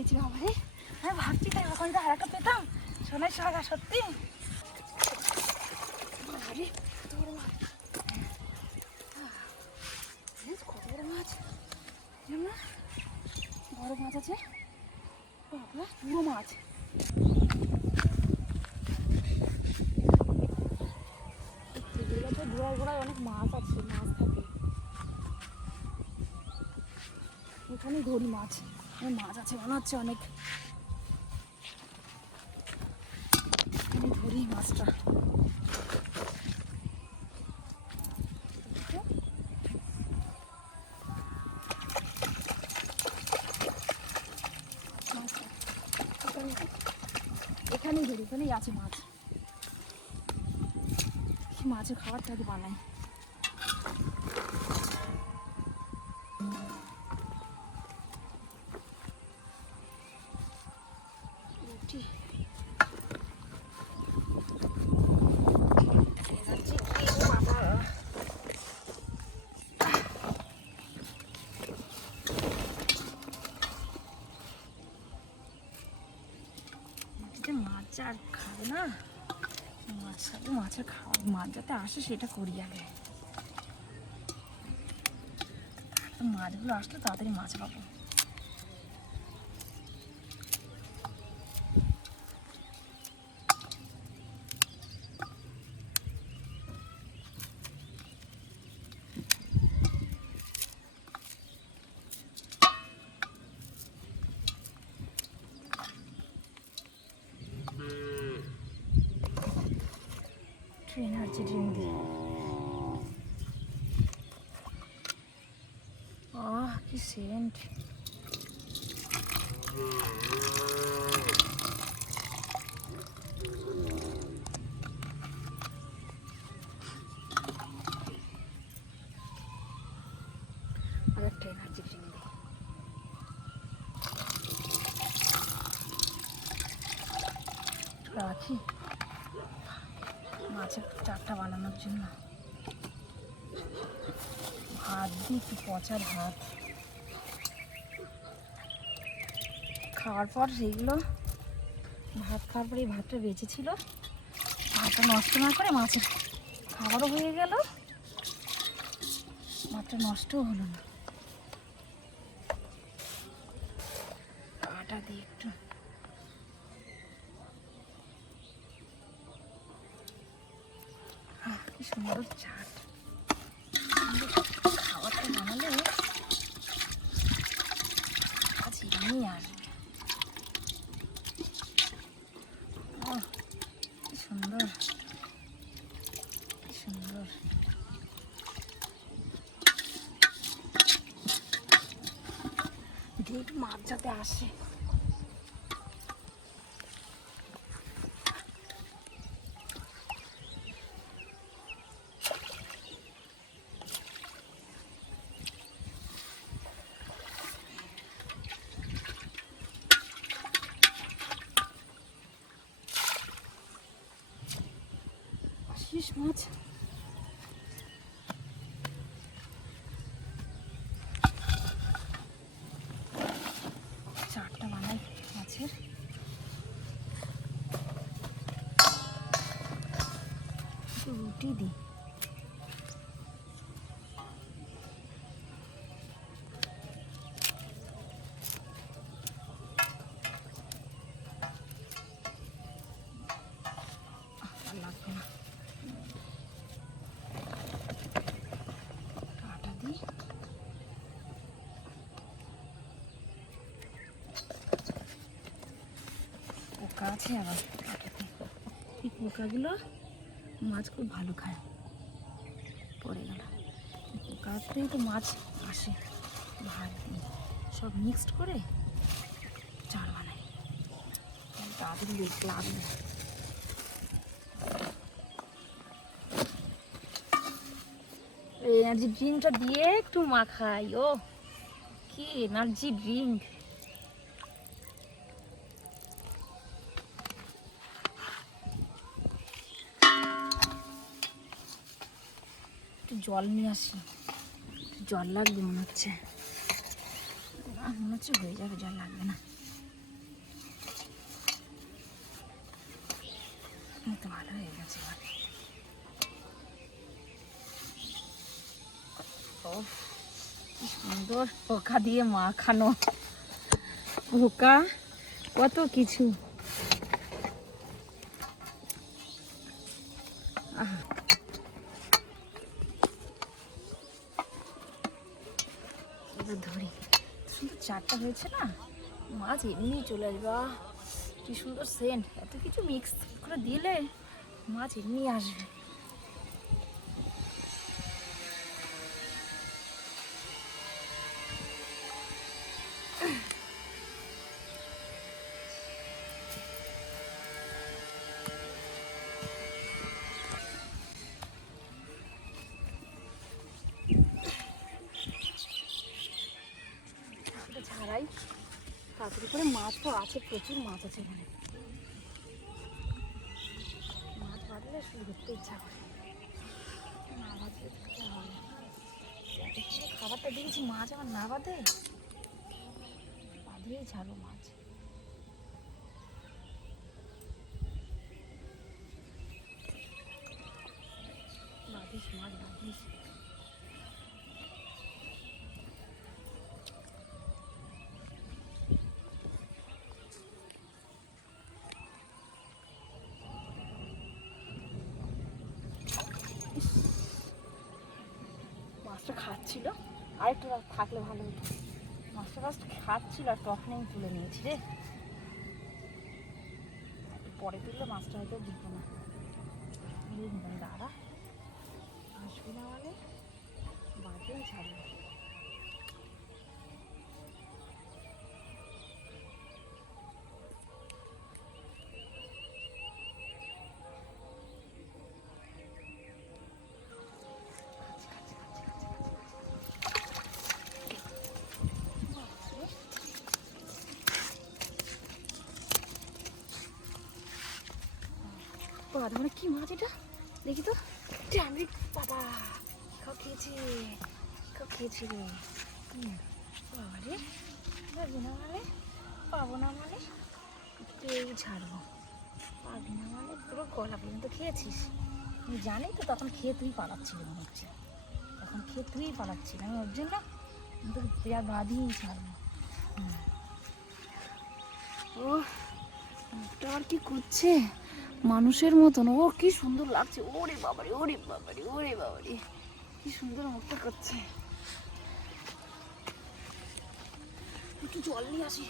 পেয়েছি বাবারে। আমি ভাবছি তাই এখন তো আর একটা পেতাম সোনার সাগা সত্যি। আরে কত বড় মাছ, কত বড় মাছ না, বড় মাছ আছে বাবা, পুরো মাছ। গোড়ায় গোড়ায় অনেক মাছ আছে, মাছ থাকে এখানে, ধরি মাছ, মাছ আছে মনে হচ্ছে অনেক, ধরি মাছটা। এখানেই ধরি, এখানেই আছে মাছ, মাছের খাবারটা আগে বানাই। মাছ আর খাবে না, মাছের খাওয়া, মাছ যাতে আসে সেটা করি আগে। মাছগুলো আসলে তাড়াতাড়ি মাছ পাবো। এনার্জি ড্রিঙ্ক দিই। আহ কি সেন্ট, আর একটা এনার্জি ড্রিঙ্ক দিই। রাখি মাছের চারটা বানানোর জন্য। ভাত দিই, কি পচা ভাত, খাওয়ার পর সেইগুলো, ভাত খাওয়ার পরে এই ভাতটা বেঁচেছিল, ভাতটা নষ্ট না করে মাছের খাবারও হয়ে গেল, ভাতটা নষ্টও হলো না। আটা দিই একটু, কি সুন্দর চাট, খাবারটা বানালে আজ এমনি আসবে। কি সুন্দর, কি সুন্দর। দিয়ে একটু মাছ যাতে আসে। শীষ মাছ, চারটা বানাই মাছের। রুটি দিই, লাগবে না, আটা দিই। পোকা আছে আবার আটাতে, এই পোকাগুলো মাছ খুব ভালো খায়, পড়ে গেল। পোকাতেই তো মাছ আসে। ভাত দিই, সব মিক্সড করে চার বানাই, তাড়াতাড়ি লাগবে। এনার্জি ড্রিঙ্কটা দিয়ে একটু মাখাই, ও কি এনার্জি ড্রিঙ্ক। একটু জল নিয়ে আসি, জল লাগবে মনে হচ্ছে, মনে হচ্ছে হয়ে যাবে, জল লাগবে না। হয়ে গেছে এবার। ওহ, কি সুন্দর পোকা দিয়ে মাখানো, পোকা কত কিছু। ধরি সুন্দর চারটা হয়েছে না, মাছ এমনি চলে আসবে। কি সুন্দর সেন্ট, এত কিছু মিক্স করে দিলে মাছ এমনি আসবে। ছাড়াই তাড়াতাড়ি করে, মাছ তো আছে, প্রচুর মাছ আছে এখানে। মাছ বাঁধলে শুরু করতে ইচ্ছা করে, না বাঁধলে খেতে হবে। খাবারটা দিয়েছি, মাছ আমার না বাঁধে, বাঁধিয়েই ছাড়ো মাছ। বাঁধিস মাছ, বাঁধিস। মাছটা খাচ্ছিল, আরেকটু থাকলে ভালো হতো। মাছটা খাচ্ছিল আর তখন আমি তুলে নিয়েছি রে। পরে তুললে মাছটা হয়তো দিত না। দাঁড়া, আসবি না মানে বাঁধেই ছাড়বে। বাবা মানে কি মাছ এটা, দেখি তো। ট্যামরিক বাবা, খাও খেয়েছি, খাও খেয়েছি রে। বাবা রে, পাবি না মানে, পাবো না মানে পেয়েই ছাড়বো। পাবি না মানে পুরো গলা পর্যন্ত খেয়েছিস। আমি জানি তো, তখন খেয়ে তুই পালাচ্ছিলি মনে হচ্ছে, তখন খেয়ে তুই পালাচ্ছিলি, আমি ওর জন্য কিন্তু পেয়ার বাঁধিয়েই ছাড়বো। ও মুখটা আর কি করছে মানুষের মতন, ও কি সুন্দর লাগছে। ওরে বাবারে, ওরে বাবারে, ওরে বাবারে, কি সুন্দর মুখটা করছে। একটু জল নিয়ে আসি।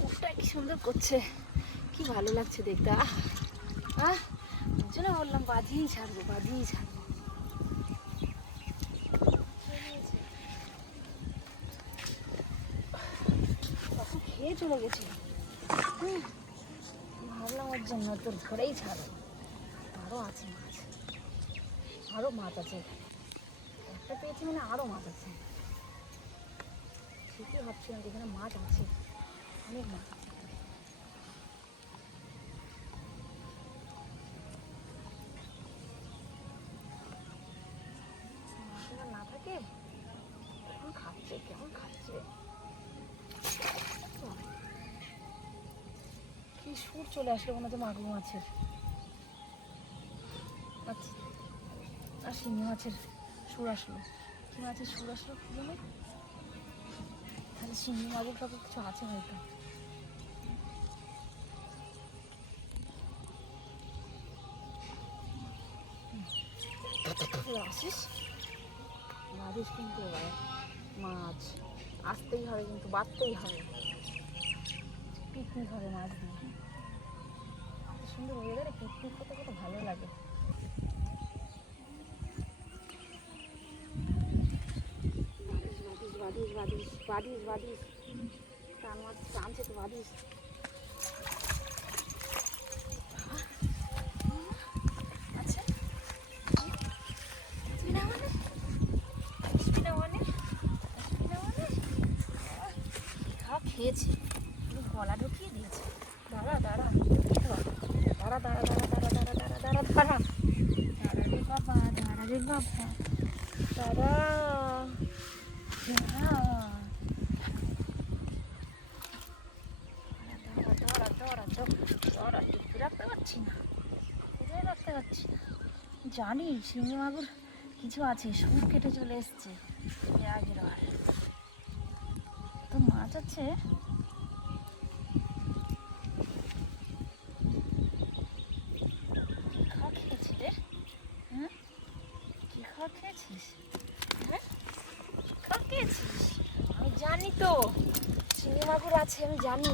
মুখটা কি সুন্দর করছে, কি ভালো লাগছে দেখতে। আহ, ওর জন্য বললাম বাঁধিয়েই ছাড়বো, বাঁধিয়েই ছাড়বো। তখন খেয়ে চলে গেছে, ভাবলাম ওর জন্য তোর ধরেই ছাড়বো। আরও আছে মাছ, আরও মাছ আছে এখানে, একটা পেয়েছি মানে আরও মাছ আছে। ঠিকই ভাবছিলাম যেখানে মাছ আছে, অনেক মাছ আছে। মাছগুলো না থাকে, কেমন খাচ্ছে, কেমন খাচ্ছে। কি সুর চলে আসলো মনে হচ্ছে মাগুর মাছের, আচ্ছা, আর শিঙি মাছের সুর আসলো। কি মাছের সুর আসলো কি বলে, তাহলে শিঙি মাগুর টাগুর কিছু আছে হয়তো। আসিস বাঁধিস কিন্তু এবার মাছ, আসতেই হবে কিন্তু, বাঁধতেই হবে। পিকনিক হবে মাছ দিয়ে, সুন্দর ওয়েদারে পিকনিক করতে কত ভালো লাগে। বাঁধিস বাঁধিস বাঁধিস বাঁধিস, টান মাছ টানছে তো, বাঁধিস। খেয়েছি, গলা ঢুকিয়ে দিয়েছে। দাঁড়া দাঁড়া দাঁড়া দাঁড়া দাঁড়া দাঁড়া দাঁড়া দাঁড়া দাঁড়া দাঁড়া দাঁড়া দাঁড়া রে বাবা, বাবা, দাদা রাখতে পারছি না, রাখতে পারছি না। জানি শিঙি মাগুর কিছু আছে, সুর কেটে চলে এসছে আগের বার। তো মাছ আছে, কি খাওয়া খেয়েছি রে? হ্যাঁ, কি খাওয়া খেয়েছিস? হ্যাঁ, কি খাওয়া খেয়েছিস? আমি জানি তো শিঙি মাগুর আছে, আমি জানি।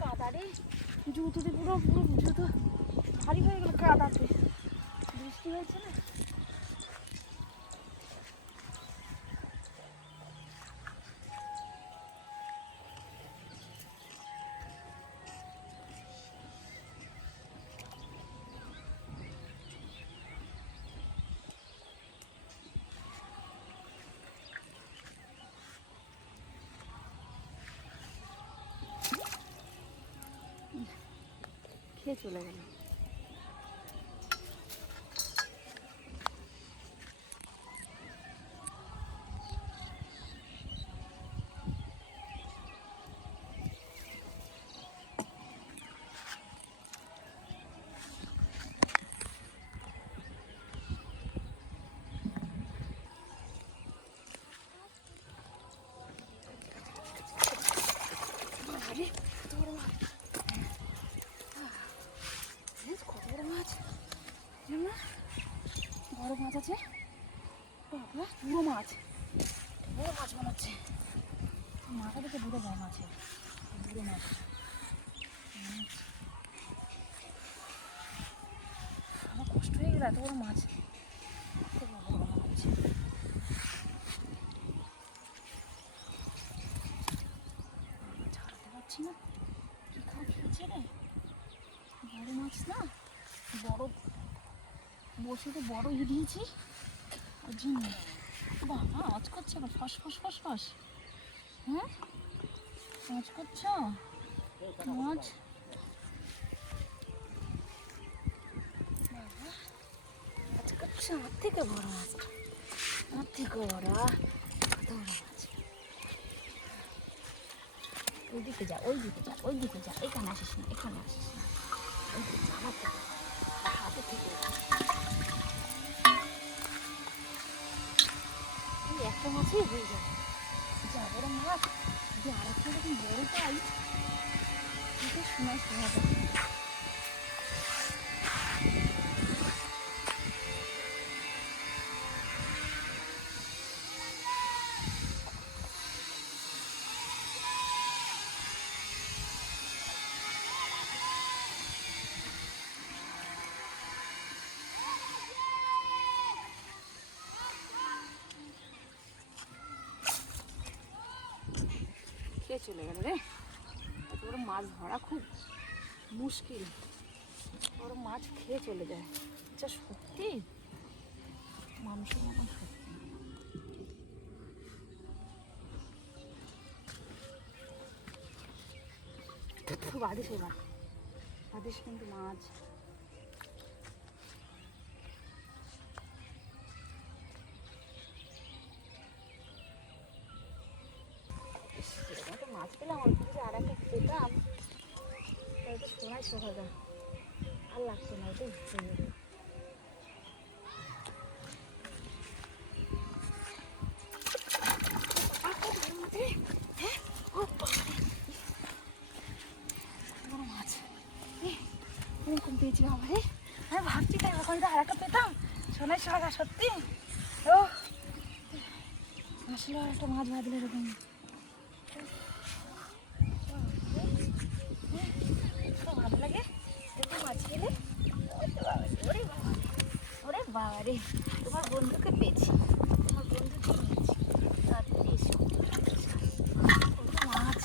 কাদারে জুতোতে পুরো পুরো জুতো ভারী হয়ে গেল কাদাতে, বৃষ্টি হয়েছে না। খেয়ে চলে গেল। বড় মাছ আছে বাবা, বুড়ো মাছ, বড় মাছ মনে হচ্ছে। মাথা থেকে বুড়ো যায় মাছে, বুড়ো মাছ। আমার কষ্ট হয়ে গেল, এত বড় মাছ হচ্ছে। ছাড়তে পারছি না, কি খাওয়া খেয়েছে রে? বড় মাছ না, বড় বসে তো বড় দিয়েছি ওর জন্য। বাবা আওয়াজ করছে আবার, ফস ফস ফস ফস। হ্যাঁ, আওয়াজ করছ মাছ? বাবা আওয়াজ করছে, আমার থেকে বড় মাছ, আমার থেকে বড়, কত বড় মাছ। ওইদিকে যা, ওইদিকে যা, ওইদিকে যা, এখানে আসিস না, এখানে আসিস না, ওইদিকে যা, আমার থেকে হাতে থেকে একটা মাছই হয়ে যাবে। যা বড় মাছ, যদি আরেকটা যখন বড় পাই সেটা শোনা শোনা যাবে। খেয়ে চলে গেল রে। এত বড় মাছ ধরা খুব মুশকিল, বড় মাছ খেয়ে চলে যায়। যা সত্যি মানুষের মতন সত্যি। বাদিস এবার, বাদিস কিন্তু মাছ। মাছ পেলাম, ওই থেকে আর একটা পেতাম, তাহলে সোনায় সোহাগা আর লাগতো না। ওটাই মাছ এরকম পেয়েছি বাবা রে। আমি ভাবছি তাই ওখানে তো আর একটা পেতাম, সোনায় সোহাগা সত্যি। ও আসলে আর একটা মাছ বাঁধলে এরকম ভালো লাগে এরকম মাছ খেলে। ওরে বাবা, ওরে বাবা রে, তোমার বন্ধুকে পেয়েছি, তোমার বন্ধুকে পেয়েছি। তাড়াতাড়ি এসো, মাছ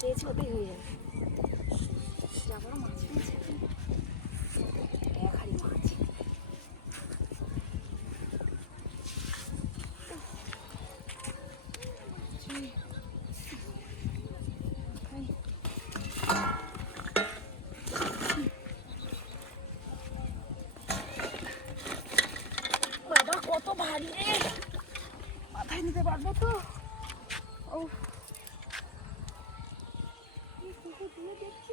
পেয়েছি, ওটাই হয়ে যাবে। যা বড় মাছ পেয়েছি, এক হাড়ি মাছ। কত ভারী রে, মাথায় নিতে পারবো তো? ও কুকুর দিয়ে দেখছি